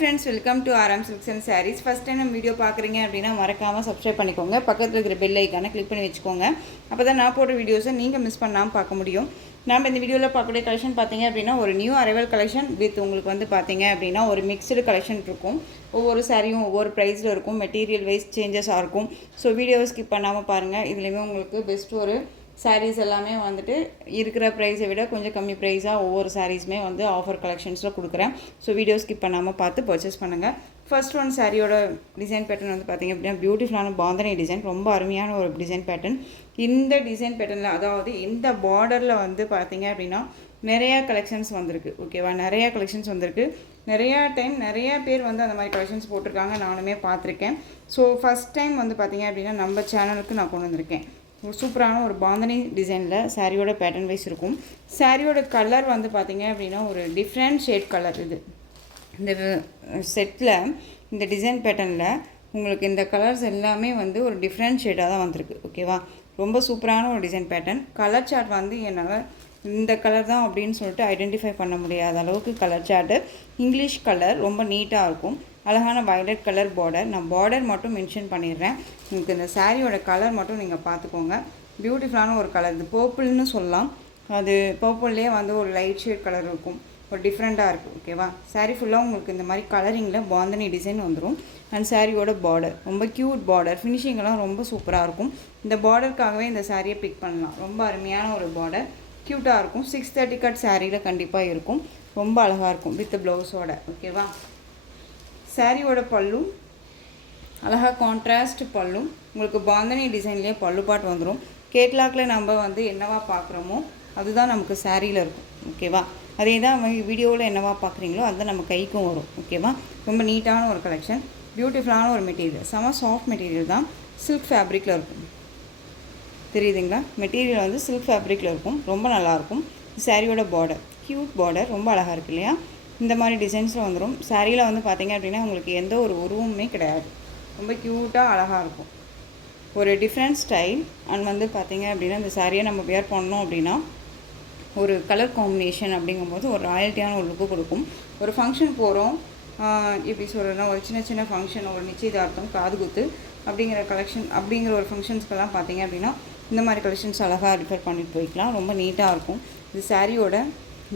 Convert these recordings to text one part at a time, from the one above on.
friends, welcome to RM Silks and Sarees. First time நம்ம video பார்க்குறீங்க அப்படின்னா மறக்காமல் சப்ஸ்கிரைப் பண்ணிக்கோங்க. பக்கத்தில் இருக்கிற பெல் ஐக்கானை கிளிக் பண்ணி வச்சுக்கோங்க. அப்போ தான் நான் போடுற வீடியோஸை நீங்கள் மிஸ் பண்ணாமல் பார்க்க முடியும். நம்ம இந்த வீடியோவில் பார்க்கக்கூடிய கலெக்ஷன் பார்த்தீங்க அப்படின்னா ஒரு நியூ அரைவல் கலெக்ஷன் வித் உங்களுக்கு வந்து பார்த்தீங்க அப்படின்னா ஒரு மிக்ஸ்டு கலெக்ஷன் இருக்கும். ஒவ்வொரு சாரியும் ஒவ்வொரு ப்ரைஸில் இருக்கும். மெட்டீரியல் வைஸ் சேஞ்சஸாக இருக்கும். ஸோ வீடியோவை ஸ்கிப் பண்ணாமல் பாருங்கள். இதுலேயுமே உங்களுக்கு பெஸ்ட் ஒரு சாரீஸ் எல்லாமே வந்துட்டு இருக்கிற ப்ரைஸை விட கொஞ்சம் கம்மி ப்ரைஸாக ஒவ்வொரு சாரீஸுமே வந்து ஆஃபர் கலெக்ஷன்ஸில் கொடுக்குறேன். ஸோ வீடியோ ஸ்கிப் பண்ணாமல் பார்த்து பர்ச்சேஸ் பண்ணுங்கள். ஃபர்ஸ்ட் ஒன் சாரியோட டிசைன் பேட்டர்ன் வந்து பார்த்திங்க அப்படின்னா பியூட்டிஃபுல்லான பாந்தனி டிசைன், ரொம்ப அருமையான ஒரு டிசைன் பேட்டர்ன். இந்த டிசைன் பேட்டர்னில் அதாவது இந்த பார்டரில் வந்து பார்த்திங்க அப்படின்னா நிறையா கலெக்ஷன்ஸ் வந்திருக்கு. ஓகேவா, நிறையா கலெக்ஷன்ஸ் வந்திருக்கு. நிறையா பேர் வந்து அந்த மாதிரி கலெக்ஷன்ஸ் போட்டிருக்காங்க, நானுமே பார்த்துருக்கேன். ஸோ ஃபஸ்ட் டைம் வந்து பார்த்திங்க அப்படின்னா நம்ம சேனலுக்கு நான் கொண்டு வந்திருக்கேன். ஒரு சூப்பரான ஒரு பாந்தனி டிசைனில் சாரியோட பேட்டர்ன் வைஸ் இருக்கும். சாரியோட கலர் வந்து பார்த்திங்க அப்படின்னா ஒரு டிஃப்ரெண்ட் ஷேட் கலர். இது இந்த செட்டில் இந்த டிசைன் பேட்டர்னில் உங்களுக்கு இந்த கலர்ஸ் எல்லாமே வந்து ஒரு டிஃப்ரெண்ட் ஷேடாக தான் வந்திருக்கு. ஓகேவா, ரொம்ப சூப்பரான ஒரு டிசைன் பேட்டர்ன். கலர் சார்ட் வந்து என்னால் இந்த கலர் தான் அப்படின்னு சொல்லிட்டு ஐடென்டிஃபை பண்ண முடியாத அளவுக்கு கலர் சார்ட்டு. இங்கிலீஷ் கலர் ரொம்ப நீட்டாக இருக்கும். அழகான வயலட் கலர் பார்டர். நான் பார்டர் மட்டும் மென்ஷன் பண்ணிடுறேன். உங்களுக்கு இந்த சாரியோட கலர் மட்டும் நீங்கள் பார்த்துக்கோங்க. பியூட்டிஃபுல்லான ஒரு கலர். இது பர்பிள்னு சொல்லலாம். அது பர்பிள்லேயே வந்து ஒரு லைட் ஷேட் கலர் இருக்கும். ஒரு டிஃப்ரெண்ட்டாக இருக்குது. ஓகேவா, சாரீ ஃபுல்லாக உங்களுக்கு இந்த மாதிரி கலரிங்கில் பாந்தனி டிசைன் வந்துடும். அண்ட் சாரியோட பார்டர் ரொம்ப க்யூட் பார்டர். ஃபினிஷிங்கெல்லாம் ரொம்ப சூப்பராக இருக்கும். இந்த பார்டருக்காகவே இந்த சாரியை பிக் பண்ணலாம். ரொம்ப அருமையான ஒரு பார்டர், க்யூட்டாக இருக்கும். 630 கட் சாரியில் கண்டிப்பாக இருக்கும். ரொம்ப அழகாக இருக்கும் வித் ப்ளவுஸோட. ஓகேவா, சாரியோட பல்லும் அழகாக கான்ட்ராஸ்ட் பல்லும். உங்களுக்கு பாந்தனி டிசைன்லேயே பல்லு பாட்டு வந்துடும். கேட்லாக்கில் நம்ம வந்து என்னவா பார்க்குறோமோ அதுதான் நமக்கு சாரியில் இருக்கும். ஓகேவா, அதே தான் வீடியோவில் என்னவா பார்க்குறீங்களோ அதுதான் நம்ம கைக்கும் வரும். ஓகேவா, ரொம்ப நீட்டான ஒரு கலெக்ஷன். பியூட்டிஃபுல்லான ஒரு மெட்டீரியல், செம சாஃப்ட் மெட்டீரியல் தான். சில்க் ஃபேப்ரிக்கில் இருக்கும். தெரியுதுங்களா, மெட்டீரியல் வந்து சில்க் ஃபேப்ரிக்கில் இருக்கும். ரொம்ப நல்லாயிருக்கும். சாரியோட பார்டர் க்யூட் பார்டர், ரொம்ப அழகாக இருக்குது இல்லையா. இந்த மாதிரி டிசைன்ஸில் வந்துடும். சாரியில் வந்து பார்த்திங்க அப்படின்னா உங்களுக்கு எந்த ஒரு உருவமே கிடையாது. ரொம்ப க்யூட்டாக அழகாக இருக்கும். ஒரு டிஃப்ரெண்ட் ஸ்டைல். அண்ட் வந்து பார்த்திங்க அப்படின்னா இந்த சாரியை நம்ம வேர் பண்ணோம் அப்படின்னா ஒரு கலர் காம்பினேஷன் அப்படிங்கும்போது ஒரு ராயல்ட்டியான ஒரு லுக்கு கொடுக்கும். ஒரு ஃபங்க்ஷன் போகிறோம், எப்படி சொல்கிறேன்னா ஒரு சின்ன ஃபங்க்ஷன், ஒரு நிச்சயதார்த்தம், காதுகுத்து அப்படிங்கிற கலெக்ஷன் அப்படிங்கிற ஒரு ஃபங்க்ஷன்ஸ்க்கெல்லாம் பார்த்திங்க அப்படின்னா இந்த மாதிரி கலெக்ஷன்ஸ் அழகாக ரிஃபர் பண்ணிட்டு போய்க்கலாம். ரொம்ப நீட்டாக இருக்கும். இது சாரியோட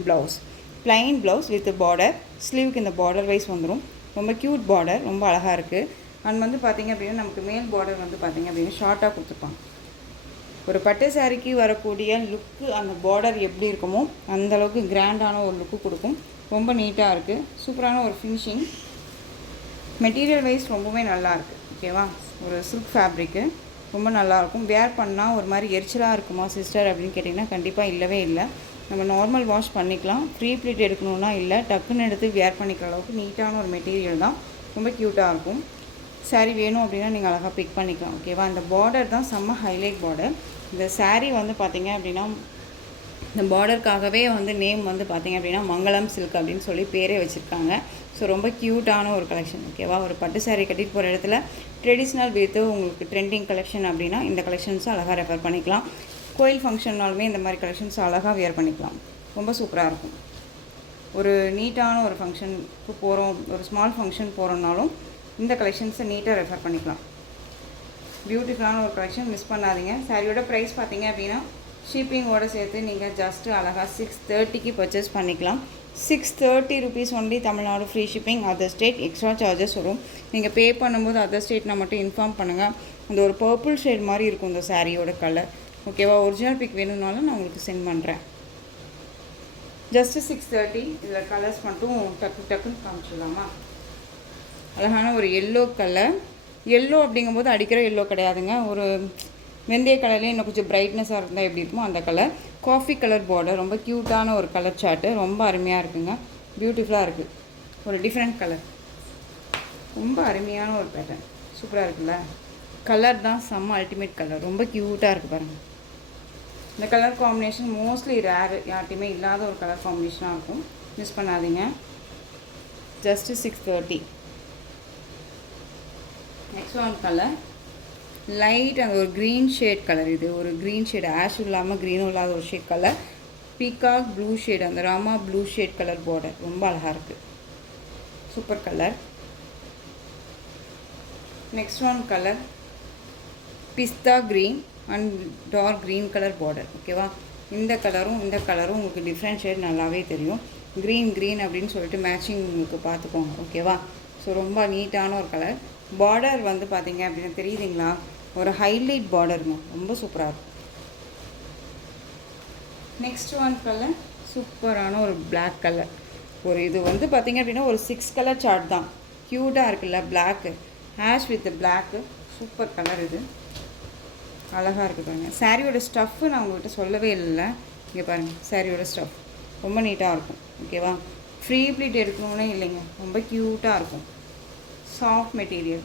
blouse, plain blouse with border. ஸ்லீவுக்கு இந்த பார்டர் வைஸ் வந்துடும். ரொம்ப க்யூட் பார்டர், ரொம்ப அழகாக இருக்குது. அண்ட் வந்து பார்த்திங்க அப்படின்னா நமக்கு மேல் பார்டர் வந்து பார்த்திங்க அப்படின்னா ஷார்ட்டாக கொடுத்துருப்பாங்க. ஒரு பட்டு சாரிக்கு வரக்கூடிய லுக்கு அந்த பார்டர் எப்படி இருக்குமோ அந்தளவுக்கு கிராண்டான ஒரு லுக்கு கொடுக்கும். ரொம்ப நீட்டாக இருக்குது. சூப்பரான ஒரு ஃபினிஷிங். மெட்டீரியல் வைஸ் ரொம்பவே நல்லாயிருக்கு. ஓகேவா, ஒரு சில்க் ஃபேப்ரிக்கு ரொம்ப நல்லாயிருக்கும். வேர் பண்ணால் ஒரு மாதிரி எரிச்சலாக இருக்குமா சிஸ்டர் அப்படின்னு கேட்டிங்கன்னா கண்டிப்பாக இல்லவே இல்லை. நம்ம நார்மல் வாஷ் பண்ணிக்கலாம். ஃப்ரீ ப்ளீட் எடுக்கணுன்னா இல்லை, டக்குன்னு எடுத்து வேர் பண்ணிக்கிற அளவுக்கு நீட்டான ஒரு மெட்டீரியல் தான். ரொம்ப க்யூட்டாக இருக்கும். சாரீ வேணும் அப்படின்னா நீங்கள் அழகாக பிக் பண்ணிக்கலாம். ஓகேவா, அந்த பார்டர் தான் செம்ம ஹைலைட் பார்டர். இந்த சாரீ வந்து பார்த்திங்க அப்படின்னா இந்த பார்டருக்காகவே வந்து நேம் வந்து பார்த்திங்க அப்படின்னா மங்களம் சில்க் அப்படின்னு சொல்லி பேரே வச்சுருக்காங்க. ஸோ ரொம்ப க்யூட்டான ஒரு கலெக்ஷன். ஓகேவா, ஒரு பட்டு சாரீ கட்டிட்டு போகிற இடத்துல ட்ரெடிஷ்னல் வித் உங்களுக்கு ட்ரெண்டிங் கலெக்ஷன் அப்படின்னா இந்த கலெக்ஷன்ஸும் அழகாக ரெஃபர் பண்ணிக்கலாம். கோயில் ஃபங்க்ஷன்னாலுமே இந்த மாதிரி கலெக்ஷன்ஸ் அழகாக வியர் பண்ணிக்கலாம். ரொம்ப சூப்பராக இருக்கும். ஒரு நீட்டான ஒரு ஃபங்க்ஷனுக்கு போகிறோம், ஒரு ஸ்மால் ஃபங்க்ஷன் போகிறோம்னாலும் இந்த கலெக்ஷன்ஸை நீட்டாக ரெஃபர் பண்ணிக்கலாம். பியூட்டிஃபுல்லான ஒரு கலெக்ஷன், மிஸ் பண்ணாதீங்க. சாரியோட ப்ரைஸ் பார்த்தீங்க அப்படின்னா ஷிப்பிங்கோடு சேர்த்து நீங்கள் ஜஸ்ட்டு அழகாக 630க்கு பர்ச்சேஸ் பண்ணிக்கலாம். 630 rupees only. Tamil Nadu free shipping. Other state extra charges வரும். நீங்கள் பே பண்ணும்போது அதர் ஸ்டேட்னா மட்டும் இன்ஃபார்ம் பண்ணுங்கள். அந்த ஒரு பர்பிள் ஷேட் மாதிரி இருக்கும் இந்த சாரியோட கலர். ஓகேவா, ஒரிஜினல் பிக் வேணும்னாலும் நான் உங்களுக்கு சென்ட் பண்ணுறேன். ஜஸ்ட்டு 630. இதில் கலர்ஸ் மட்டும் டக்குன்னு காமிச்சிடலாமா. அழகான ஒரு எல்லோ கலர். எல்லோ அப்படிங்கும்போது அடிக்கிற எல்லோ கிடையாதுங்க. ஒரு வெந்தய கலர்லேயே இன்னும் கொஞ்சம் பிரைட்னஸாக இருந்தால் எப்படி இருக்குமோ அந்த கலர். Coffee colour border. ரொம்ப க்யூட்டான ஒரு கலர் சார்ட்டு. ரொம்ப அருமையாக இருக்குங்க. பியூட்டிஃபுல்லாக இருக்குது. ஒரு டிஃப்ரெண்ட் கலர். ரொம்ப அருமையான ஒரு பேட்டர்ன். சூப்பராக இருக்குல்ல. கலர் தான் செம்ம அல்டிமேட் கலர். ரொம்ப க்யூட்டாக இருக்குது பாருங்கள். இந்த கலர் காம்பினேஷன் மோஸ்ட்லி ரேர், யார்ட்டையுமே இல்லாத ஒரு கலர் காம்பினேஷனாக இருக்கும். மிஸ் பண்ணாதீங்க. Just 630. Next one colour light அந்த ஒரு க்ரீன் ஷேட் கலர். இது ஒரு க்ரீன் ஷேட், ஆஷ் இல்லாமல் க்ரீனும் இல்லாத ஒரு shade colour. Peacock blue shade, அந்த Rama blue shade colour border. ரொம்ப அழகாக இருக்குது. Super colour. Next one colour பிஸ்தா green and dark green colour border. ஓகேவா, இந்த கலரும் உங்களுக்கு டிஃப்ரெண்ட் ஷேட் நல்லாவே தெரியும். க்ரீன் அப்படின்னு சொல்லிட்டு மேட்சிங் உங்களுக்கு பார்த்துக்கோங்க. ஓகேவா, ஸோ ரொம்ப நீட்டான ஒரு கலர். பார்டர் வந்து பார்த்தீங்க அப்படின்னா தெரியுதுங்களா, ஒரு ஹைலைட் பார்டருங்க, ரொம்ப சூப்பராக இருக்கும். நெக்ஸ்ட் ஒன் கலர் சூப்பரான ஒரு பிளாக் கலர். ஒரு இது வந்து பார்த்திங்க அப்படின்னா ஒரு 6 கலர் சார்ட் தான். க்யூட்டாக இருக்குல்ல, black ash with black, super colour. இது அழகாக இருக்குது பாருங்கள். சாரியோட ஸ்டஃப்பு நான் உங்கள்கிட்ட சொல்லவே இல்லை. இங்கே பாருங்கள், சாரியோட ஸ்டஃப் ரொம்ப நீட்டாக இருக்கும். ஓகேவா, ஃப்ரீ ப்ளீட் எடுக்கணும்னே இல்லைங்க, ரொம்ப க்யூட்டாக இருக்கும். Soft material.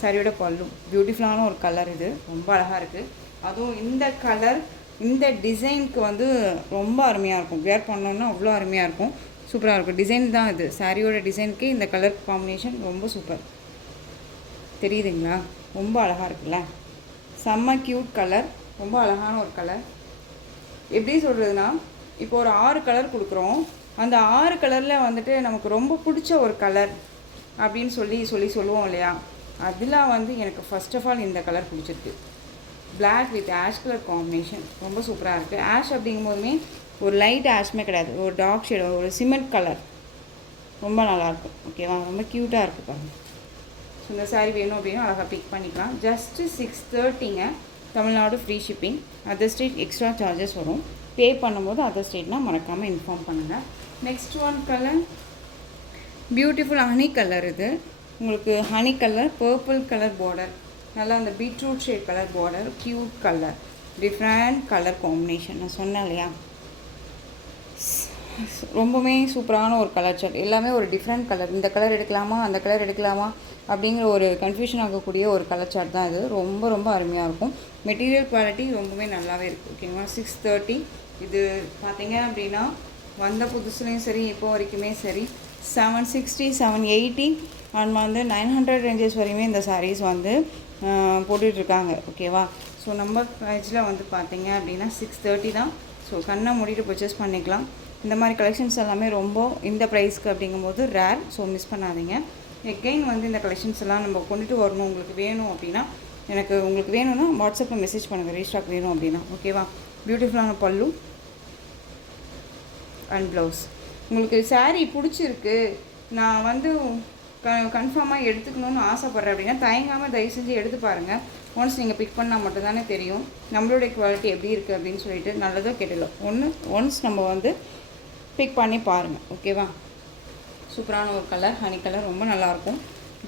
சாரியோட பல்லு பியூட்டிஃபுல்லான ஒரு கலர். இது ரொம்ப அழகாக இருக்குது. அதுவும் இந்த கலர் இந்த டிசைனுக்கு வந்து ரொம்ப அருமையாக இருக்கும். வேர் பண்ணோன்னா அவ்வளோ அருமையாக இருக்கும், சூப்பராக இருக்கும். டிசைன் தான் இது, சாரியோட டிசைனுக்கு இந்த கலர் காம்பினேஷன் ரொம்ப சூப்பர். தெரியுதுங்களா, ரொம்ப அழகாக இருக்குல்ல, செம்ம க்யூட் கலர், ரொம்ப அழகான ஒரு கலர். எப்படி சொல்கிறதுனா, இப்போ ஒரு 6 கலர் கொடுக்குறோம், அந்த 6 கலரில் வந்துட்டு நமக்கு ரொம்ப பிடிச்ச ஒரு கலர் அப்படின்னு சொல்லுவோம் இல்லையா, அதில் வந்து எனக்கு ஃபர்ஸ்ட் ஆஃப் ஆல் இந்த கலர் பிடிச்சிருக்கு. Black with ash colour combination ரொம்ப சூப்பராக இருக்குது. ஆஷ் அப்படிங்கும்போதுமே ஒரு லைட் ஆஷ்மே கிடையாது, ஒரு டார்க் ஷேட், ஒரு சிமெண்ட் கலர், ரொம்ப நல்லாயிருக்கும். ஓகேவா, ரொம்ப க்யூட்டாக இருக்குது பாருங்கள். ஸோ இந்த சாரீ வேணும் அப்படின்னா அழகாக பிக் பண்ணிக்கலாம். ஜஸ்ட்டு 630ங்க. Tamil Nadu free shipping. Other state extra charges வரும். பே பண்ணும்போது அதர் ஸ்டேட்னால் மறக்காமல் இன்ஃபார்ம் பண்ணுங்கள். Next one colour beautiful honey colour. இது உங்களுக்கு honey colour, purple colour border, நல்லா அந்த beetroot shade colour border, cute colour, different colour combination. நான் சொன்னேன் இல்லையா, ரொம்பவுமே சூப்பரான ஒரு கலர் சார்ட். எல்லாமே ஒரு டிஃப்ரெண்ட் கலர். இந்த கலர் எடுக்கலாமா அந்த கலர் எடுக்கலாமா அப்படிங்கிற ஒரு கன்ஃபியூஷன் ஆகக்கூடிய ஒரு கலர் சார்ட் தான் இது. ரொம்ப அருமையாக இருக்கும். மெட்டீரியல் குவாலிட்டி ரொம்பவே நல்லாவே இருக்குது. ஓகேங்களா, 630. இது பார்த்தீங்க அப்படின்னா வந்த புதுசுலேயும் சரி இப்போ வரைக்குமே சரி 760, 780 அண்ட் வந்து 900 ரேஞ்சஸ் வரையுமே இந்த சாரீஸ் வந்து போட்டுட்ருக்காங்க. ஓகேவா, ஸோ நம்ம ப்ரைஸில் வந்து பார்த்தீங்க அப்படின்னா 630 தான். ஸோ கண்ணை மூடிட்டு பர்ச்சேஸ் பண்ணிக்கலாம். இந்த மாதிரி கலெக்ஷன்ஸ் எல்லாமே ரொம்ப இந்த ப்ரைஸ்க்கு அப்படிங்கும்போது ரேர். ஸோ மிஸ் பண்ணாதீங்க. எகெயின் வந்து இந்த கலெக்ஷன்ஸ் எல்லாம் நம்ம கொண்டுட்டு வரணும். உங்களுக்கு வேணும் அப்படின்னா உங்களுக்கு வேணும்னா வாட்ஸ்அப்பில் மெசேஜ் பண்ணுங்கள், ரீஸ்டாக் வேணும் அப்படின்னா. ஓகேவா, பியூட்டிஃபுல்லான பல்லு அண்ட் ப்ளவுஸ். உங்களுக்கு சாரீ பிடிச்சிருக்கு, நான் வந்து கன்ஃபார்மாக எடுத்துக்கணும்னு ஆசைப்பட்றேன் அப்படின்னா தயங்காமல் தயவு செஞ்சு எடுத்து பாருங்கள். ஒன்ஸ் நீங்கள் பிக் பண்ணால் மட்டும்தானே தெரியும் நம்மளுடைய குவாலிட்டி எப்படி இருக்குது அப்படின்னு சொல்லிட்டு. நல்லதோ கெட்டலோ ஒன்ஸ் நம்ம வந்து பிக் பண்ணி பாருங்கள். ஓகேவா, சூப்பரான ஒரு கலர், ஹனி கலர், ரொம்ப நல்லாயிருக்கும்.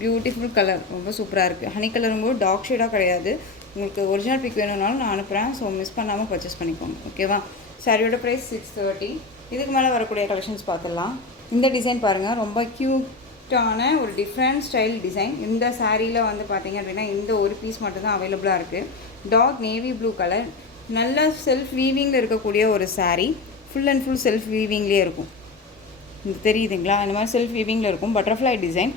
பியூட்டிஃபுல் கலர், ரொம்ப சூப்பராக இருக்குது. ஹனி கலர் ரொம்ப டார்க் ஷேடாக கிடையாது. உங்களுக்கு ஒரிஜினல் பிக் வேணும்னாலும் நான் அனுப்புகிறேன். ஸோ மிஸ் பண்ணாமல் பர்ச்சேஸ் பண்ணிக்கோங்க. ஓகேவா, சாரியோட ப்ரைஸ் 630. இதுக்கு மேலே வரக்கூடிய கலெக்ஷன்ஸ் பார்த்துடலாம். இந்த டிசைன் பாருங்கள், ரொம்ப க்யூட்டான ஒரு டிஃப்ரெண்ட் ஸ்டைல் டிசைன். இந்த சாரியில் வந்து பார்த்தீங்க அப்படின்னா இந்த ஒரு பீஸ் மட்டும்தான் அவைலபிளாக இருக்குது. டார்க் நேவி ப்ளூ கலர், நல்ல செல்ஃப் வீவிங்கில் இருக்கக்கூடிய ஒரு sari. Full and full self வீவிங்லேயே இருக்கும். இது தெரியுதுங்களா, இந்த மாதிரி செல்ஃப் வீவிங்கில் இருக்கும். Butterfly design.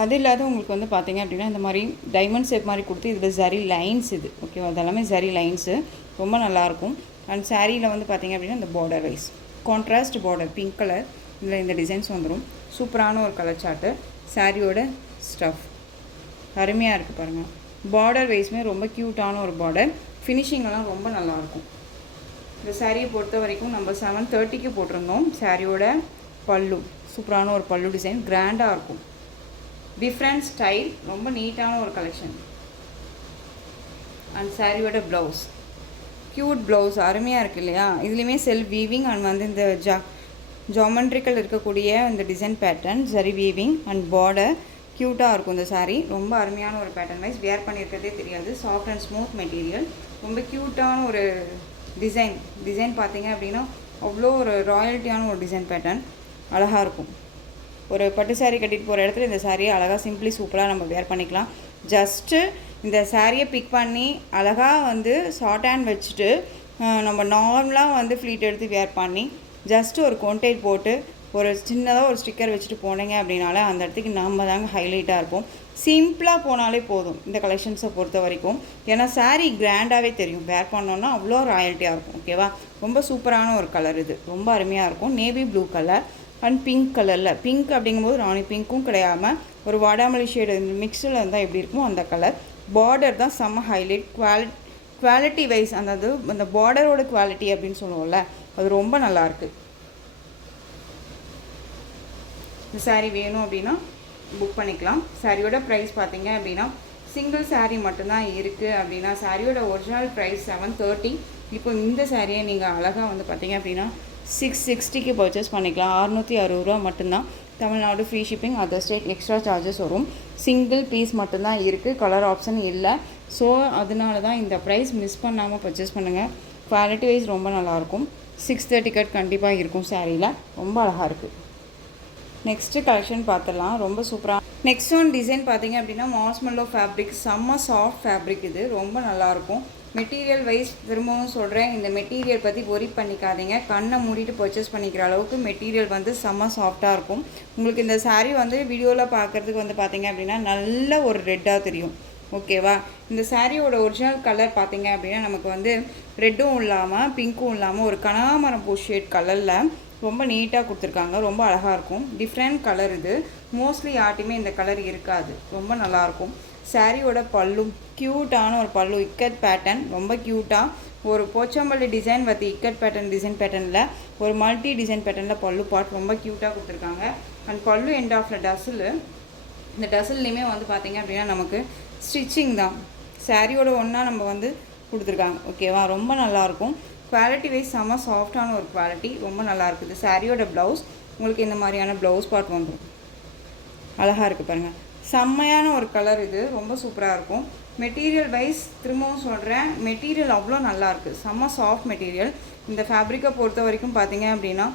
அது இல்லாத உங்களுக்கு வந்து பார்த்தீங்க அப்படின்னா இந்த மாதிரி டைமண்ட் ஷேப் மாதிரி கொடுத்து இதில் ஜரி லைன்ஸ். இது ஓகேவா, அதெல்லாமே ஜரி லைன்ஸு, ரொம்ப நல்லாயிருக்கும். அண்ட் சாரியில் வந்து பார்த்தீங்க அப்படின்னா இந்த border wise contrast border pink colour, இதில் இந்த டிசைன்ஸ் வந்துடும். சூப்பரான ஒரு கலர் சார்ட்டு. சாரியோட ஸ்டஃப் அருமையாக இருக்குது பாருங்கள். பார்டர் வைஸுமே ரொம்ப க்யூட்டான ஒரு பார்டர். ஃபினிஷிங்கெல்லாம் ரொம்ப நல்லாயிருக்கும். இந்த சாரியை பொறுத்த வரைக்கும் நம்ம 730க்கு போட்டிருந்தோம். சாரியோட பல்லு சூப்பரான ஒரு பல்லு டிசைன், கிராண்டாக இருக்கும். டிஃப்ரெண்ட் ஸ்டைல், ரொம்ப நீட்டான ஒரு கலெக்ஷன். அண்ட் சாரியோட ப்ளவுஸ் க்யூட் ப்ளவுஸ், அருமையாக இருக்குது இல்லையா. இதுலேயுமே செல்ஃப் வீவிங் அண்ட் வந்து இந்த ஜாமெண்ட்ரிக்கல் இருக்கக்கூடிய இந்த டிசைன் பேட்டர்ன், சரி வீவிங் அண்ட் பார்டர் க்யூட்டாக இருக்கும். இந்த சாரீ ரொம்ப அருமையான ஒரு பேட்டர்ன் வைஸ். வேர் பண்ணியிருக்கிறதே தெரியாது. சாஃப்ட் அண்ட் ஸ்மூத் மெட்டீரியல், ரொம்ப க்யூட்டான ஒரு டிசைன் பார்த்தீங்க அப்படின்னா அவ்வளோ ஒரு ராயல்ட்டியான ஒரு டிசைன் பேட்டர்ன், அழகாக இருக்கும். ஒரு பட்டு சாரீ கட்டிட்டு போகிற இடத்துல இந்த சாரியை அழகாக சிம்பிளி சூப்பராக நம்ம வேர் பண்ணிக்கலாம். ஜஸ்ட்டு இந்த சாரியை பிக் பண்ணி அழகாக வந்து ஷார்ட் ஹேண்ட் வச்சுட்டு நம்ம நார்மலாக வந்து ஃப்ளீட் எடுத்து வேர் பண்ணி ஜஸ்ட்டு ஒரு கொண்டைல் போட்டு ஒரு சின்னதாக ஒரு ஸ்டிக்கர் வச்சுட்டு போனீங்க அப்படின்னாலே அந்த இடத்துக்கு நம்ம தாங்க ஹைலைட்டாக இருப்போம். சிம்பிளாக போனாலே போதும் இந்த கலெக்ஷன்ஸை பொறுத்த வரைக்கும். ஏன்னா சாரீ கிராண்டாகவே தெரியும், வேர் பண்ணோன்னா அவ்வளோ ராயல்ட்டியாக இருக்கும். ஓகேவா, ரொம்ப சூப்பரான ஒரு கலர். இது ரொம்ப அருமையாக இருக்கும். Navy blue colour, and pink கலரில், பிங்க் அப்படிங்கும்போது ராணி பிங்க்கும் கிடையாமல் ஒரு வாடாமல்லி ஷேடு மிக்ஸில் இருந்தால் எப்படி இருக்குமோ அந்த கலர். பார்டர் தான் செம்ம ஹைலைட். குவாலிட்டி வைஸ் அந்த பார்டரோட குவாலிட்டி அப்படின்னு சொல்லுவோம்ல, அது ரொம்ப நல்லாயிருக்கு. இந்த சாரீ வேணும் அப்படின்னா புக் பண்ணிக்கலாம். சாரியோட ப்ரைஸ் பார்த்தீங்க அப்படின்னா சிங்கிள் சாரீ மட்டும்தான் இருக்குது அப்படின்னா சாரியோட ஒரிஜினல் ப்ரைஸ் 730. இப்போ இந்த சாரியை நீங்கள் அழகாக வந்து பார்த்தீங்க அப்படின்னா 660க்கு பர்ச்சேஸ் பண்ணிக்கலாம். 660 ரூபா மட்டும்தான். Tamil Nadu free shipping, other state extra charges வரும். சிங்கிள் பீஸ் மட்டும்தான் இருக்குது, கலர் ஆப்ஷன் இல்லை. ஸோ அதனால தான் இந்த ப்ரைஸ் மிஸ் பண்ணாமல் பர்ச்சேஸ் பண்ணுங்கள். குவாலிட்டி வைஸ் ரொம்ப நல்லாயிருக்கும். 630 கட் கண்டிப்பாக இருக்கும். சாரியில் ரொம்ப அழகாக இருக்குது. நெக்ஸ்ட்டு கலெக்ஷன் பார்த்துடலாம். ரொம்ப சூப்பராக நெக்ஸ்ட் ஒன் டிசைன் பார்த்தீங்க அப்படின்னா மார்ஷ்மெல்லோ ஃபேப்ரிக், செம்ம சாஃப்ட் ஃபேப்ரிக். இது ரொம்ப நல்லாயிருக்கும். மெட்டீரியல் வைஸ் திரும்பவும் சொல்கிறேன், இந்த மெட்டீரியல் பற்றி ஒரி பண்ணிக்காதீங்க. கண்ணை மூடிட்டு பர்ச்சேஸ் பண்ணிக்கிற அளவுக்கு மெட்டீரியல் வந்து செம்ம சாஃப்டாக இருக்கும். உங்களுக்கு இந்த சாரீ வந்து வீடியோவில் பார்க்குறதுக்கு வந்து பார்த்தீங்க அப்படின்னா நல்ல ஒரு ரெட்டாக தெரியும். ஓகேவா? இந்த சாரியோட ஒரிஜினல் கலர் பார்த்தீங்க அப்படின்னா நமக்கு வந்து ரெட்டும் இல்லாமல் பிங்க்கும் இல்லாமல் ஒரு கனகாமரம் பூ ஷேட் கலரில் ரொம்ப நீட்டாக கொடுத்துருக்காங்க. ரொம்ப அழகாக இருக்கும். டிஃப்ரெண்ட் கலர் இது. மோஸ்ட்லி யார்ட்டையுமே இந்த கலர் இருக்காது. ரொம்ப நல்லாயிருக்கும். சாரியோட பல்லு க்யூட்டான ஒரு பல்லு, இக்கட் பேட்டர்ன், ரொம்ப க்யூட்டாக ஒரு போச்சம்பள்ளி டிசைன் பற்றி இக்கட் பேட்டர்னில் ஒரு மல்டி டிசைன் பேட்டர்னில் பல்லு பாட் ரொம்ப க்யூட்டாக கொடுத்துருக்காங்க. அண்ட் பல்லு எண்ட் ஆஃபில் டசில், இந்த டசில்லையுமே வந்து பார்த்திங்க அப்படின்னா நமக்கு ஸ்டிச்சிங் தான் சாரியோட ஒன்றா நம்ம வந்து கொடுத்துருக்காங்க. ஓகேவா? ரொம்ப நல்லாயிருக்கும். குவாலிட்டி வைஸ் செம்ம சாஃப்டான ஒரு குவாலிட்டி, ரொம்ப நல்லா இருக்குது. சாரியோட ப்ளவுஸ் உங்களுக்கு இந்த மாதிரியான ப்ளவுஸ் பார்ட் வந்துடும். அழகாக இருக்குது பாருங்கள். செம்மையான ஒரு கலர் இது. ரொம்ப சூப்பராக இருக்கும். மெட்டீரியல் வைஸ் திரும்பவும் சொல்கிறேன், மெட்டீரியல் அவ்வளோ நல்லாயிருக்கு. செம்ம சாஃப்ட் மெட்டீரியல். இந்த ஃபேப்ரிக்கை பொறுத்த வரைக்கும் பார்த்தீங்க அப்படின்னா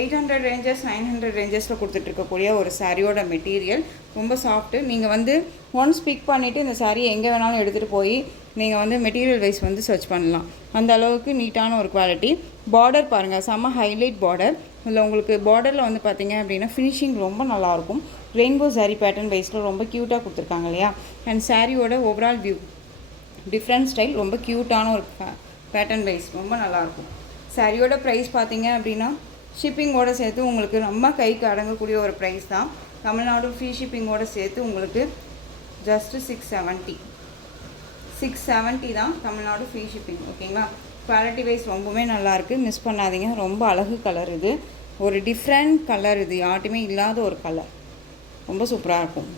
800 ரேஞ்சஸ் 900 ரேஞ்சஸில் கொடுத்துட்ருக்கக்கூடிய ஒரு சாரியோட மெட்டீரியல் ரொம்ப சாஃப்ட்டு. நீங்கள் வந்து ஒன்ஸ் பிக் பண்ணிவிட்டு இந்த சாரீ எங்கே வேணாலும் எடுத்துகிட்டு போய் நீங்கள் வந்து மெட்டீரியல் வைஸ் வந்து சர்ச் பண்ணலாம். அந்த அளவுக்கு நீட்டான ஒரு குவாலிட்டி. பார்டர் பாருங்கள், செம்ம ஹைலைட் பார்டர். இதில் உங்களுக்கு பார்டரில் வந்து பார்த்தீங்க அப்படின்னா ஃபினிஷிங் ரொம்ப நல்லாயிருக்கும். ரெயின்போ சாரீ பேட்டர்ன் வைஸில் ரொம்ப க்யூட்டாக கொடுத்துருக்காங்க இல்லையா? அண்ட் சாரியோட ஓவரால் வியூ டிஃப்ரெண்ட் ஸ்டைல், ரொம்ப க்யூட்டான ஒரு பேட்டர்ன் வைஸ் ரொம்ப நல்லாயிருக்கும். சாரியோட ப்ரைஸ் பார்த்தீங்க அப்படின்னா ஷிப்பிங்கோடு சேர்த்து உங்களுக்கு ரொம்ப கைக்கு அடங்கக்கூடிய ஒரு ப்ரைஸ் தான். தமிழ்நாடு ஃப்ரீ ஷிப்பிங்கோடு சேர்த்து உங்களுக்கு ஜஸ்ட்டு 670 தான் தமிழ்நாடு ஃப்ரீ ஷிப்பிங். ஓகேங்களா? குவாலிட்டி வைஸ் ரொம்பவே நல்லாயிருக்கு. மிஸ் பண்ணாதீங்க. ரொம்ப அழகு கலர் இது. ஒரு டிஃப்ரெண்ட் கலர் இது. யார்ட்டுமே இல்லாத ஒரு கலர். ரொம்ப சூப்பராக இருக்கும்.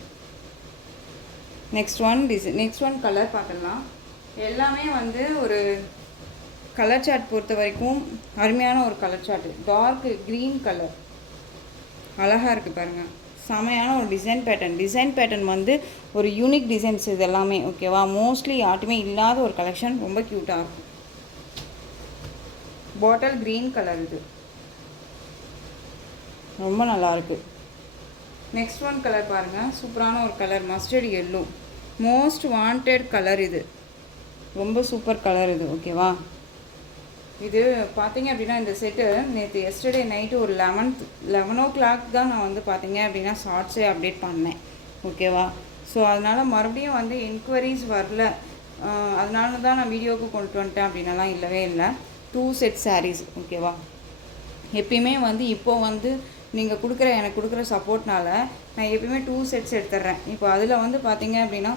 நெக்ஸ்ட் ஒன் கலர் பார்த்துடலாம். எல்லாமே வந்து ஒரு கலர் சார்ட் பொறுத்த வரைக்கும் அருமையான ஒரு colour chart. Dark green colour அழகாக இருக்குது பாருங்கள். செமையான ஒரு டிசைன் பேட்டர்ன் வந்து ஒரு யூனிக் டிசைன்ஸ் இது எல்லாமே. ஓகேவா? மோஸ்ட்லி யார்ட்டுமே இல்லாத ஒரு கலெக்ஷன். ரொம்ப க்யூட்டாக இருக்கும். பாட்டில் க்ரீன் கலர் இது ரொம்ப நல்லாயிருக்கு. நெக்ஸ்ட் ஒன் கலர் பாருங்கள். சூப்பரான ஒரு colour, mustard yellow, most wanted colour இது. ரொம்ப சூப்பர் கலர் இது. ஓகேவா? இது பார்த்தீங்க அப்படின்னா இந்த செட்டு நேற்று எஸ்டர்டே நைட்டு ஒரு 11 o'clock தான் நான் வந்து பார்த்தீங்க அப்படின்னா ஷார்ட்ஸே அப்டேட் பண்ணேன். ஓகேவா? ஸோ அதனால் மறுபடியும் வந்து என்கொயரிஸ் வரல. அதனால தான் நான் வீடியோவுக்கு கொண்டு வந்துட்டேன் அப்படின்னலாம் இல்லவே இல்லை. 2 செட் சாரீஸ். ஓகேவா? எப்பயுமே வந்து இப்போது வந்து நீங்கள் எனக்கு கொடுக்குற சப்போர்ட்னால நான் எப்பயுமே 2 செட்ஸ் எடுத்துடுறேன். இப்போ அதில் வந்து பார்த்தீங்க அப்படின்னா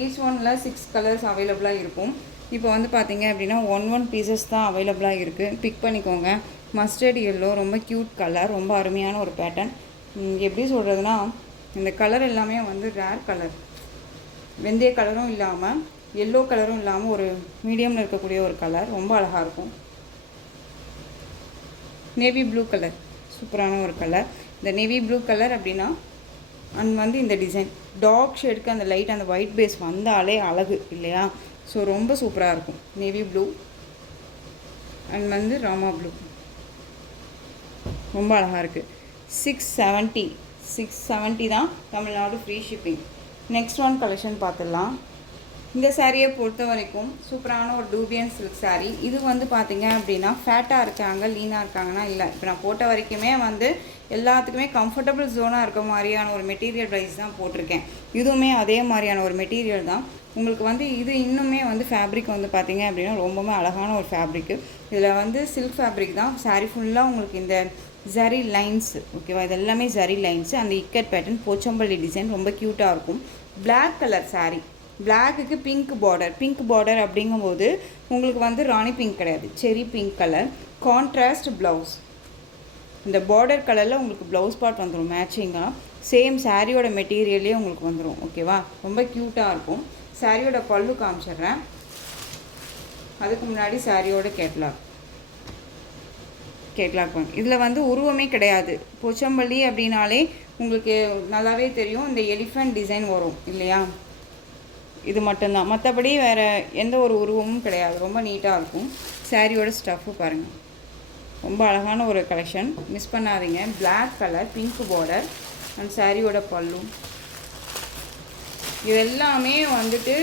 ஈச் ஒனில் 6 கலர்ஸ் அவைலபிளாக இருக்கும். இப்போ வந்து பார்த்தீங்க அப்படின்னா 1 பீசஸ் தான் அவைலபிளாக இருக்குது. பிக் பண்ணிக்கோங்க. மஸ்டர்ட் எல்லோ ரொம்ப க்யூட் கலர், ரொம்ப அருமையான ஒரு பேட்டர்ன். எப்படி சொல்கிறதுனா இந்த கலர் எல்லாமே வந்து ரேர் கலர், வெந்தய கலரும் இல்லாமல் எல்லோ கலரும் இல்லாமல் ஒரு மீடியமில் இருக்கக்கூடிய ஒரு கலர். ரொம்ப அழகாக இருக்கும். நேவி ப்ளூ கலர், சூப்பரான ஒரு கலர். இந்த நேவி ப்ளூ கலர் அப்படின்னா அண்ட் வந்து இந்த டிசைன் டார்க் ஷேடுக்கு அந்த லைட் அந்த ஒயிட் பேஸ் வந்தாலே அழகு இல்லையா? ஸோ ரொம்ப சூப்பராக இருக்கும். நேவி ப்ளூ அண்ட் வந்து ராமா ப்ளூ ரொம்ப அழகாக இருக்குது. 670 தான் Tamil Nadu free shipping. Next one collection பார்த்துடலாம். இந்த சாரியை பொறுத்த வரைக்கும் சூப்பரான ஒரு டூபியன் சில்க் சாரீ. இது வந்து பார்த்திங்க அப்படின்னா ஃபேட்டாக இருக்காங்க லீனாக இருக்காங்கன்னா இல்லை. இப்போ நான் போட்ட வரைக்குமே வந்து எல்லாத்துக்குமே கம்ஃபர்டபுள் ஜோனாக இருக்க மாதிரியான ஒரு மெட்டீரியல் ப்ரைஸ் தான் போட்டிருக்கேன். இதுவுமே அதே மாதிரியான ஒரு மெட்டீரியல் தான். உங்களுக்கு வந்து இது இன்னுமே வந்து ஃபேப்ரிக் வந்து பார்த்திங்க அப்படின்னா ரொம்பவுமே அழகான ஒரு ஃபேப்ரிக்கு. இதில் வந்து சில்க் ஃபேப்ரிக் தான். சாரீ ஃபுல்லாக உங்களுக்கு இந்த ஜரி லைன்ஸ் ஓகேவா, இது எல்லாமே ஜரி லைன்ஸு. அந்த இக்கட் பேட்டர்ன் போச்சம்பள்ளி டிசைன் ரொம்ப க்யூட்டாக இருக்கும். பிளாக் கலர் சாரீ, பிளாக்குக்கு பிங்க் பார்டர். பிங்க் பார்டர் அப்படிங்கும்போது உங்களுக்கு வந்து ராணி பிங்க் கிடையாது, cherry pink colour. Contrast blouse, இந்த பார்டர் கலரில் உங்களுக்கு ப்ளவுஸ் பார்ட் வந்துடும் மேட்சிங்காக. சேம் சாரியோட மெட்டீரியலே உங்களுக்கு வந்துடும் ஓகேவா, ரொம்ப க்யூட்டாக இருக்கும். சாரியோட பல்லு காமிச்சிட்றேன், அதுக்கு முன்னாடி சாரியோட கேட்லாக் பண்ணு. இதில் வந்து உருவமே கிடையாது. போச்சம்பள்ளி அப்படின்னாலே உங்களுக்கு நல்லாவே தெரியும், இந்த எலிஃபண்ட் டிசைன் வரும் இல்லையா, இது மட்டும்தான். மற்றபடி வேறு எந்த ஒரு உருவமும் கிடையாது. ரொம்ப நீட்டாக இருக்கும். சாரியோட ஸ்டஃப்பு பாருங்கள், ரொம்ப அழகான ஒரு கலெக்ஷன், மிஸ் பண்ணாதீங்க. Black colour, pink border and சாரியோட பல்லு. இது எல்லாமே வந்துட்டு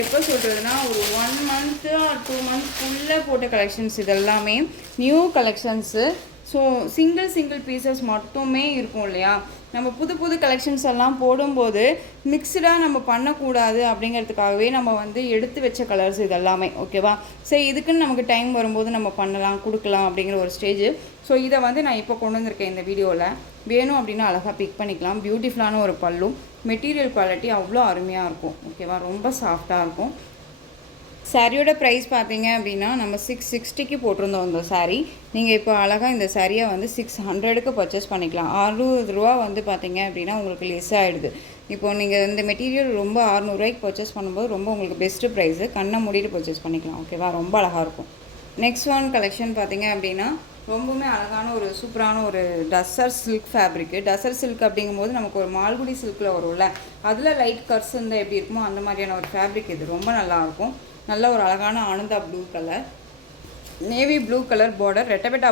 எப்போ சொல்கிறதுனா ஒரு 1 month or 2 monthsக்குள்ளே போட்ட கலெக்ஷன்ஸ். இது எல்லாமே new collections. So single pieces மட்டுமே இருக்கும் இல்லையா. நம்ம புது கலெக்ஷன்ஸ் எல்லாம் போடும்போது மிக்ஸ்டாக நம்ம பண்ணக்கூடாது அப்படிங்கிறதுக்காகவே நம்ம வந்து எடுத்து வச்ச கலர்ஸ் இது எல்லாமே ஓகேவா. சரி, இதுக்குன்னு நமக்கு டைம் வரும்போது நம்ம பண்ணலாம், கொடுக்கலாம் அப்படிங்கிற ஒரு ஸ்டேஜ். ஸோ இதை வந்து நான் இப்போ கொண்டு வந்திருக்கேன் இந்த வீடியோவில். வேணும் அப்படின்னா அழகாக பிக் பண்ணிக்கலாம். பியூட்டிஃபுல்லான ஒரு பல்லு, மெட்டீரியல் குவாலிட்டி அவ்வளோ அருமையாக இருக்கும் ஓகேவா, ரொம்ப சாஃப்டாக இருக்கும். சாரியோட ப்ரைஸ் பார்த்தீங்க அப்படின்னா நம்ம 660க்கு போட்டிருந்தோம் இந்த சாரீ. நீங்கள் இப்போ அழகாக இந்த சாரியை வந்து 600க்கு பர்ச்சேஸ் பண்ணிக்கலாம். 60 ரூபா வந்து பார்த்தீங்க அப்படின்னா உங்களுக்கு லெஸ் ஆகிடுது. இப்போது நீங்கள் இந்த மெட்டீரியல் ரொம்ப 600 ரூபாய்க்கு பர்ச்சேஸ் பண்ணும்போது ரொம்ப உங்களுக்கு பெஸ்ட்டு ப்ரைஸு. கண்ணை மூடிட்டு பர்ச்சேஸ் பண்ணிக்கலாம் ஓகேவா, ரொம்ப அழகாக இருக்கும். நெக்ஸ்ட் ஒன் கலெக்ஷன் பார்த்தீங்க அப்படின்னா ரொம்பவுமே அழகான ஒரு சூப்பரான ஒரு tussar silk fabric. Tussar silk அப்படிங்கும்போது நமக்கு ஒரு மால்குடி சில்கில் வரும்ல, அதில் லைட் கட்ஸ் இருந்தால் எப்படி இருக்குமோ அந்த மாதிரியான ஒரு ஃபேப்ரிக். இது ரொம்ப நல்லாயிருக்கும். நல்ல ஒரு அழகான ஆனந்தா blue colour, navy blue colour border, ரெட்டபெட்டா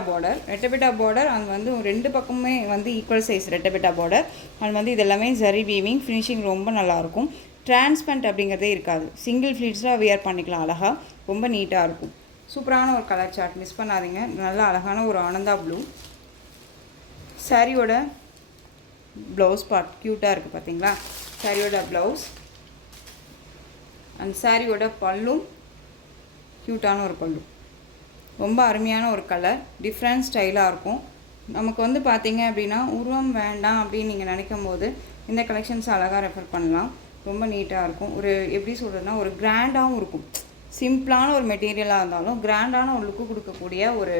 பார்டர். அங்கே வந்து 2 பக்கமுமே வந்து ஈக்குவல் சைஸ் ரெட்டபெட்டா பார்டர். அது வந்து இது எல்லாமே ஜரி வீவிங், ஃபினிஷிங் ரொம்ப நல்லாயிருக்கும். டிரான்ஸ்பரண்ட் அப்படிங்கிறதே இருக்காது. சிங்கிள் ஃப்ளீட்ஸில் வியர் பண்ணிக்கலாம் அழகாக, ரொம்ப நீட்டாக இருக்கும். சூப்பரான ஒரு கலர் சார்ட், மிஸ் பண்ணாதீங்க. நல்லா அழகான ஒரு ஆனந்தா ப்ளூ. சாரியோட ப்ளவுஸ் பார்ட் க்யூட்டாக இருக்குது பார்த்தீங்களா, சாரியோட ப்ளவுஸ் அண்ட் சாரியோட பல்லும் க்யூட்டான ஒரு பல்லு. ரொம்ப அருமையான ஒரு கலர், டிஃப்ரெண்ட் ஸ்டைலாக இருக்கும். நமக்கு வந்து பார்த்தீங்க அப்படின்னா உருவம் வேண்டாம் அப்படின்னு நீங்கள் நினைக்கும் போது இந்த கலெக்ஷன்ஸ் அழகாக ரெஃபர் பண்ணலாம். ரொம்ப நீட்டாக இருக்கும். ஒரு எப்படி சொல்கிறதுனா ஒரு கிராண்டாகவும் இருக்கும். சிம்பிளான ஒரு மெட்டீரியலாக இருந்தாலும் கிராண்டான ஒரு லுக்கு கொடுக்கக்கூடிய ஒரு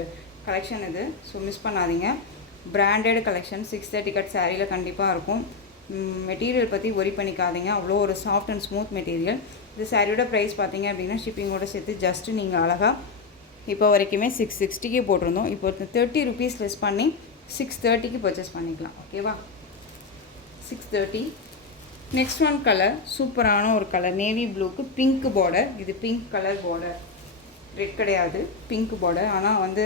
கலெக்ஷன் இது. ஸோ மிஸ் பண்ணாதீங்க. பிராண்டட் கலெக்ஷன் 630 கட் சாரியில் கண்டிப்பாக இருக்கும். மெட்டீரியல் பற்றி ஒரி பண்ணிக்காதீங்க, அவ்வளோ ஒரு சாஃப்ட் அண்ட் ஸ்மூத் மெட்டீரியல். இது சாரியோட ப்ரைஸ் பார்த்தீங்க அப்படின்னா ஷிப்பிங்கோட சேர்த்து ஜஸ்ட்டு நீங்கள் அழகாக இப்போ வரைக்குமே 660க்கு போட்டிருந்தோம். இப்போ 30 rupees லெஸ் பண்ணி 630க்கு பர்ச்சேஸ் பண்ணிக்கலாம் ஓகேவா, 630. நெக்ஸ்ட் ஒன் கலர், சூப்பரான ஒரு கலர், நேவி ப்ளூக்கு பிங்க் பார்டர். இது பிங்க் கலர் பார்டர், ரெட் கிடையாது, பிங்க் பார்டர். ஆனால் வந்து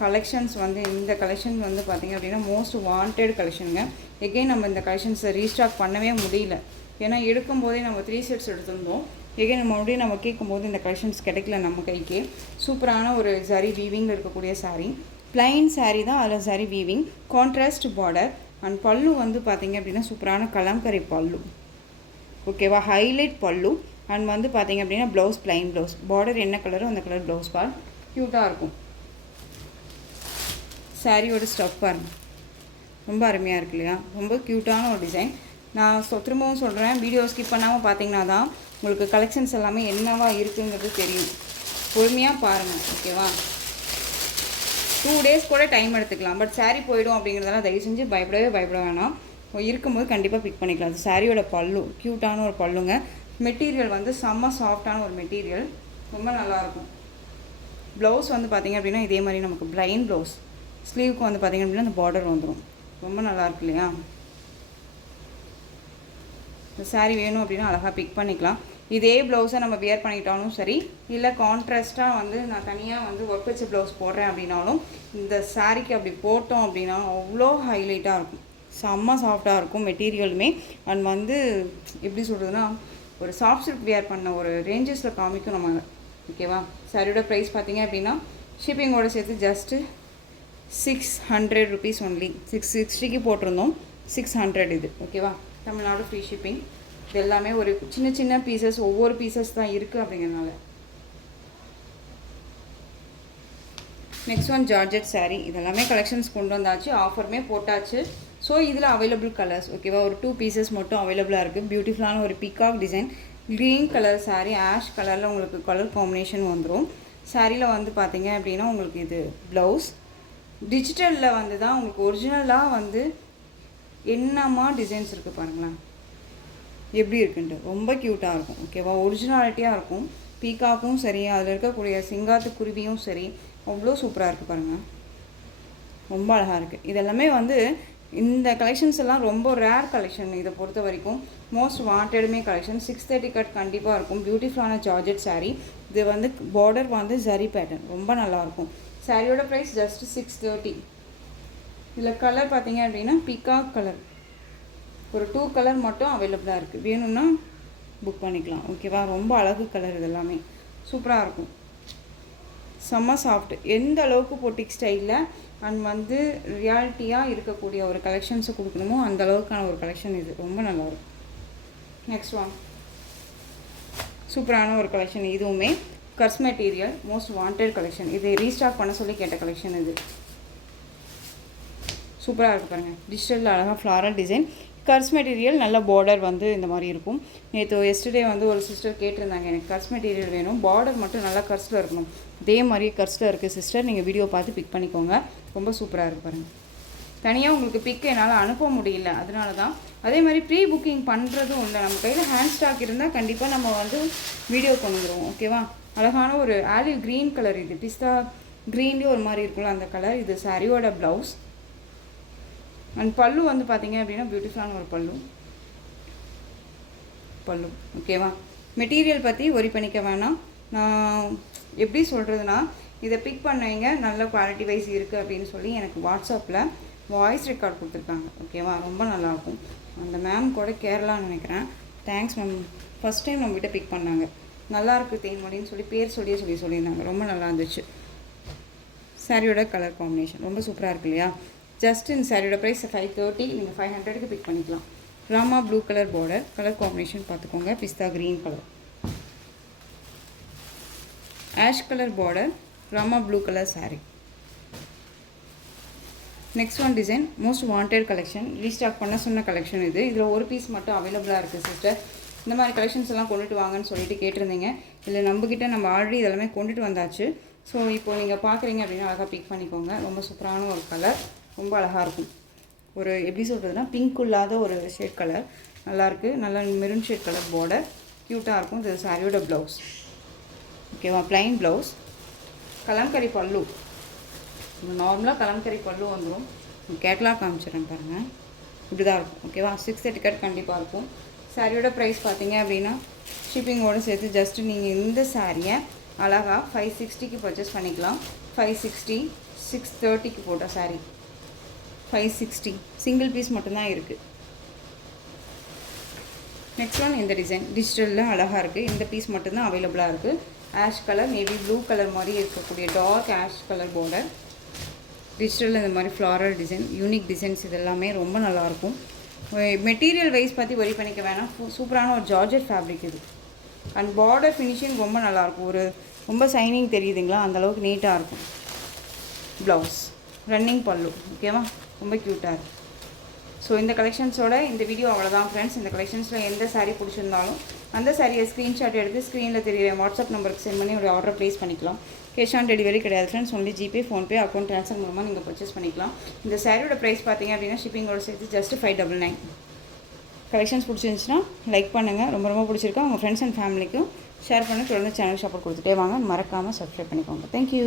கலெக்ஷன்ஸ் வந்து இந்த கலெக்ஷன் வந்து பார்த்திங்க அப்படின்னா மோஸ்ட் வாண்டட் கலெக்ஷனுங்க. எகெயின் நம்ம இந்த கலெக்ஷன்ஸை ரீஸ்டாக் பண்ணவே முடியல, ஏன்னா எடுக்கும்போதே நம்ம 3 sets எடுத்திருந்தோம். எகெயின் மறுபடியும் நம்ம கேட்கும்போது இந்த கலெக்ஷன்ஸ் கிடைக்கல நம்ம கைக்கு. சூப்பரான ஒரு சாரீ, வீவிங்கில் இருக்கக்கூடிய சாரீ, பிளைன் சாரீ தான், அதில் sari weaving, contrast border and பல்லு வந்து பார்த்திங்க அப்படின்னா சூப்பரான கலம்கரி பல்லு ஓகேவா, ஹைலைட் பல்லு. அண்ட் வந்து பார்த்திங்க அப்படின்னா ப்ளவுஸ் பிளைன் ப்ளவுஸ், பார்டர் என்ன கலரோ அந்த கலர் ப்ளவுஸ் பார்ட் க்யூட்டாக இருக்கும். சாரியோட ஸ்டஃப் பாருங்கள், ரொம்ப அருமையாக இருக்கு இல்லையா, ரொம்ப க்யூட்டான ஒரு டிசைன். நான் திரும்பவும் சொல்கிறேன், வீடியோ ஸ்கிப் பண்ணாமல் பார்த்தீங்கன்னா தான் உங்களுக்கு கலெக்ஷன்ஸ் எல்லாமே என்னவா இருக்குங்கிறது தெரியும். பொறுமையாக பாருங்கள் ஓகேவா. 2 days கூட டைம் எடுத்துக்கலாம், பட் சாரீ போயிடும் அப்படிங்கிறதெல்லாம் தயவு செஞ்சு பயப்பட வேணாம். இருக்கும்போது கண்டிப்பாக பிக் பண்ணிக்கலாம். அது சாரியோட பல்லு, க்யூட்டான ஒரு பல்லுங்க. மெட்டீரியல் வந்து செம்ம சாஃப்டான ஒரு மெட்டீரியல், ரொம்ப நல்லாயிருக்கும். ப்ளவுஸ் வந்து பார்த்திங்க அப்படின்னா இதே மாதிரி நமக்கு பிளைன் ப்ளவுஸ், ஸ்லீவுக்கு வந்து பார்த்திங்க அப்படின்னா அந்த பார்டர் வந்துடும், ரொம்ப நல்லாயிருக்கு இல்லையா. இந்த சாரீ வேணும் அப்படின்னா அழகாக பிக் பண்ணிக்கலாம். இதே ப்ளவுஸை நம்ம வியர் பண்ணிட்டாலும் சரி, இல்லை கான்ட்ராஸ்ட்டாக வந்து நான் தனியாக வந்து ஒர்க் வச்ச ப்ளவுஸ் போடுறேன் அப்படின்னாலும் இந்த சாரீக்கு அப்படி போட்டோம் அப்படின்னா அவ்வளோ ஹைலைட்டாக இருக்கும், செம்ம சாஃப்டாக இருக்கும் மெட்டீரியலுமே. அண்ட் வந்து எப்படி சொல்கிறதுனா ஒரு சாஃப்ட் சில்க் வியர் பண்ண ஒரு ரேஞ்சஸில் காமிக்கும் நம்ம ஓகேவா. சாரியோட ப்ரைஸ் பார்த்தீங்க அப்படின்னா ஷிப்பிங்கோடு சேர்த்து ஜஸ்ட்டு 600 rupees ஒன்லி. 660க்கு போட்டிருந்தோம், 600 இது ஓகேவா. Tamil Nadu free shipping. இது எல்லாமே ஒரு சின்ன பீசஸ், ஒவ்வொரு பீசஸ் தான் இருக்குது அப்படிங்கிறதுனால. Next one georgette saree. இதெல்லாமே கலெக்ஷன்ஸ் கொண்டு வந்தாச்சு, ஆஃபருமே போட்டாச்சு. ஸோ இதில் அவைலபிள் கலர்ஸ் ஓகேவா, ஒரு 2 பீசஸ் மட்டும் அவைலபிளாக இருக்குது. பியூட்டிஃபுல்லான ஒரு peacock design green colour saree, ash கலரில் உங்களுக்கு கலர் காம்பினேஷன் வந்துடும். சாரியில் வந்து பார்த்தீங்க அப்படின்னா உங்களுக்கு இது ப்ளவுஸ். டிஜிட்டலில் வந்து தான் உங்களுக்கு ஒரிஜினலாக வந்து என்னமா டிசைன்ஸ் இருக்குது பாருங்களேன், எப்படி இருக்குன்ட்டு ரொம்ப க்யூட்டாக இருக்கும் ஓகேவா, ஒரிஜினாலிட்டியாக இருக்கும். பீகாக்கும் சரி, அதில் இருக்கக்கூடிய சிங்காத்து குருவியும் சரி, அவ்வளோ சூப்பராக இருக்குது பாருங்கள், ரொம்ப அழகாக இருக்குது. இதெல்லாமே வந்து இந்த கலெக்ஷன்ஸ் எல்லாம் ரொம்ப ரேர் கலெக்ஷன். இதை பொறுத்த வரைக்கும் மோஸ்ட் வாண்டடுமே கலெக்ஷன். 630 கட் கண்டிப்பாக இருக்கும். பியூட்டிஃபுல்லான ஜார்ஜெட் saree. இது வந்து பார்டர் வந்து ஜரி பேட்டர்ன், ரொம்ப நல்லாயிருக்கும். சாரியோட ப்ரைஸ் ஜஸ்ட் 630. இதில் கலர் பார்த்தீங்க அப்படின்னா பீகாக் கலர், ஒரு 2 கலர் மட்டும் அவைலபிளாக இருக்குது. வேணும்னா புக் பண்ணிக்கலாம் ஓகேவா. ரொம்ப அழகு கலர், இதெல்லாமே சூப்பராக இருக்கும், செம்ம சாஃப்ட். எந்த அளவுக்கு பொட்டிக் ஸ்டைலில் அண்ட் வந்து ரியாலிட்டியாக இருக்கக்கூடிய ஒரு கலெக்ஷன்ஸை கொடுக்கணுமோ அந்த அளவுக்கான ஒரு கலெக்ஷன் இது, ரொம்ப நல்லாயிருக்கும். நெக்ஸ்ட் ஒன் சூப்பரான ஒரு கலெக்ஷன். இதுவுமே கர்ஸ் மெட்டீரியல், மோஸ்ட் வாண்டட் கலெக்ஷன். இது ரீஸ்டாக் பண்ண சொல்லி கேட்ட கலெக்ஷன். இது சூப்பராக இருக்குது பாருங்கள், டிஜிட்டலில் அழகாக ஃப்ளாரல் டிசைன், கர்ஸ் மெட்டீரியல், நல்ல பார்டர் வந்து இந்த மாதிரி இருக்கும். நேற்று எஸ்டர்டே வந்து ஒரு சிஸ்டர் கேட்டிருந்தாங்க, எனக்கு கர்ஸ் மெட்டீரியல் வேணும், பார்டர் மட்டும் நல்லா கர்ஸில் இருக்கணும். அதே மாதிரி கர்ஸில் இருக்குது சிஸ்டர், நீங்கள் வீடியோ பார்த்து பிக் பண்ணிக்கோங்க, ரொம்ப சூப்பராக இருக்குது பாருங்கள். தனியாக உங்களுக்கு பிக் என்னால் அனுப்ப முடியல, அதனால தான். அதே மாதிரி ப்ரீ புக்கிங் பண்ணுறதும் இல்லை, நம்ம கையில் ஹேண்ட் ஸ்டாக் இருந்தால் கண்டிப்பாக நம்ம வந்து வீடியோ கொண்டு வந்துடுவோம் ஓகேவா. அழகான ஒரு ஆலிவ் க்ரீன் கலர், இது பிஸ்தா க்ரீன்லேயே ஒரு மாதிரி இருக்குல்ல அந்த கலர். இது சாரியோட ப்ளவுஸ் அண்ட் பல்லு வந்து பார்த்தீங்க அப்படின்னா பியூட்டிஃபுல்லான ஒரு பல்லு ஓகேவா. மெட்டீரியல் பற்றி ஒரி பண்ணிக்க வேணாம். நான் எப்படி சொல்கிறதுனா, இதை பிக் பண்ணீங்க நல்ல குவாலிட்டி வைஸ் இருக்குது அப்படின்னு சொல்லி எனக்கு வாட்ஸ்அப்பில் வாய்ஸ் ரெக்கார்ட் கொடுத்துருக்காங்க ஓகேவா, ரொம்ப நல்லாயிருக்கும். அந்த மேம் கூட கேரளான்னு நினைக்கிறேன். தேங்க்ஸ் மேம், ஃபஸ்ட் டைம் நம்மகிட்ட பிக் பண்ணாங்க. நல்லாயிருக்கு தேன்மொழின்னு சொல்லி பேர் சொல்லியிருந்தாங்க, ரொம்ப நல்லா இருந்துச்சு. சாரியோட கலர் காம்பினேஷன் ரொம்ப சூப்பராக இருக்குது இல்லையா. ஜஸ்ட் இந்த சாரியோட ப்ரைஸ் 530, நீங்கள் 500க்கு பிக் பண்ணிக்கலாம். ராமா blue colour border, colour combination பார்த்துக்கோங்க, பிஸ்தா green colour, ash colour border, ராமா blue colour saree. Next one design most wanted collection, restock பண்ண சொன்ன கலெக்ஷன் இது. இதில் ஒரு பீஸ் மட்டும் அவைலபிளாக இருக்குது சிஸ்டர். இந்த மாதிரி கலெக்ஷன்ஸ் எல்லாம் கொண்டுட்டு வாங்கன்னு சொல்லிட்டு கேட்டிருந்தீங்க. இல்லை நம்மக்கிட்ட நம்ம ஆல்ரெடி இதெல்லாமே கொண்டுட்டு வந்தாச்சு. ஸோ இப்போ நீங்கள் பார்க்குறீங்க அப்படின்னா அழகாக பிக் பண்ணிக்கோங்க. ரொம்ப சூப்பரான ஒரு கலர், ரொம்ப அழகாக இருக்கும். ஒரு எப்படி சொல்கிறதுனா பிங்க் இல்லாத ஒரு ஷேட் கலர், நல்லாயிருக்கு. நல்லா மெரூன் ஷேட் கலர் பார்டர், க்யூட்டாக இருக்கும். இது சாரியோட ப்ளவுஸ் ஓகேவா, ப்ளைன் ப்ளவுஸ், கலம்கரி பல்லு. நார்மலாக கலம்கரி பல்லு வந்துடும். கேட்லாக் காமிச்சிடறேன் பாருங்கள், இப்படி தான் இருக்கும் ஓகேவா. 630 கட் கண்டிப்பாக இருக்கும். சாரியோட ப்ரைஸ் பார்த்தீங்க அப்படின்னா ஷிப்பிங்கோடு சேர்த்து ஜஸ்ட்டு நீங்கள் இந்த சாரியை அழகாக 560க்கு பர்ச்சேஸ் பண்ணிக்கலாம். 560, 630க்கு போட்ட சாரீ 560, சிங்கிள் பீஸ் மட்டும்தான் இருக்குது. நெக்ஸ்ட் ஒன் இந்த டிசைன் டிஜிட்டலில் அழகாக இருக்குது. இந்த பீஸ் மட்டும்தான் அவைலபிளாக இருக்குது. Ash colour, navy blue colour மாதிரி இருக்கக்கூடிய டார்க் ஆஷ் கலர் பார்டர், டிஜிட்டலில் இந்த மாதிரி ஃப்ளாரல் டிசைன், யூனிக் டிசைன்ஸ், இதெல்லாமே ரொம்ப நல்லாயிருக்கும். மெட்டீரியல் வைஸ் பற்றி ஒரி பண்ணிக்க வேணாம். சூப்பரான ஒரு ஜார்ஜெட் ஃபேப்ரிக் இது. அண்ட் பார்டர் ஃபினிஷிங் ரொம்ப நல்லாயிருக்கும். ஒரு ரொம்ப சைனிங் தெரியுதுங்களா, அந்தளவுக்கு நீட்டாக இருக்கும். ப்ளவுஸ், ரன்னிங் பல்லு ஓகேவா, ரொம்ப க்யூட்டாக இருக்குது. ஸோ இந்த கலெக்ஷன்ஸோட இந்த வீடியோ அவ்வளோதான் ஃப்ரெண்ட்ஸ். இந்த கலெக்ஷன்ஸில் எந்த சாரீ பிடிச்சிருந்தாலும் அந்த சாரியை ஸ்க்ரீன்ஷாட் எடுத்து ஸ்க்ரீனில் தெரியுற வாட்ஸ்அப் நம்பருக்கு சென்ட் பண்ணி ஒரு ஆர்டர் ப்ளேஸ் பண்ணிக்கலாம். கேஷ் ஆன் டெலிவரி கிடையாது friends, only GPay, PhonePe, account transfer மூலமாக நீங்கள் பர்ச்சேஸ் பண்ணிக்கலாம். இந்த சாரியோட ப்ரைஸ் பார்த்தீங்க அப்படின்னா ஷிப்பிங்கோட சேர்த்து ஜஸ்ட் 599. கலெக்ஷன்ஸ் பிடிச்சிருந்துச்சுன்னா லைக் பண்ணுங்கள். ரொம்ப ரொம்ப பிடிச்சிருக்கா உங்கள் ஃப்ரெண்ட்ஸ் அண்ட் ஃபேமிலிக்கும் ஷேர் பண்ணி தொடர்ந்து சேனல் சப்போர்ட் கொடுத்துட்டே வாங்க. மறக்காமல் சப்ஸ்கிரைப் பண்ணிக்கோங்க. தேங்க்யூ.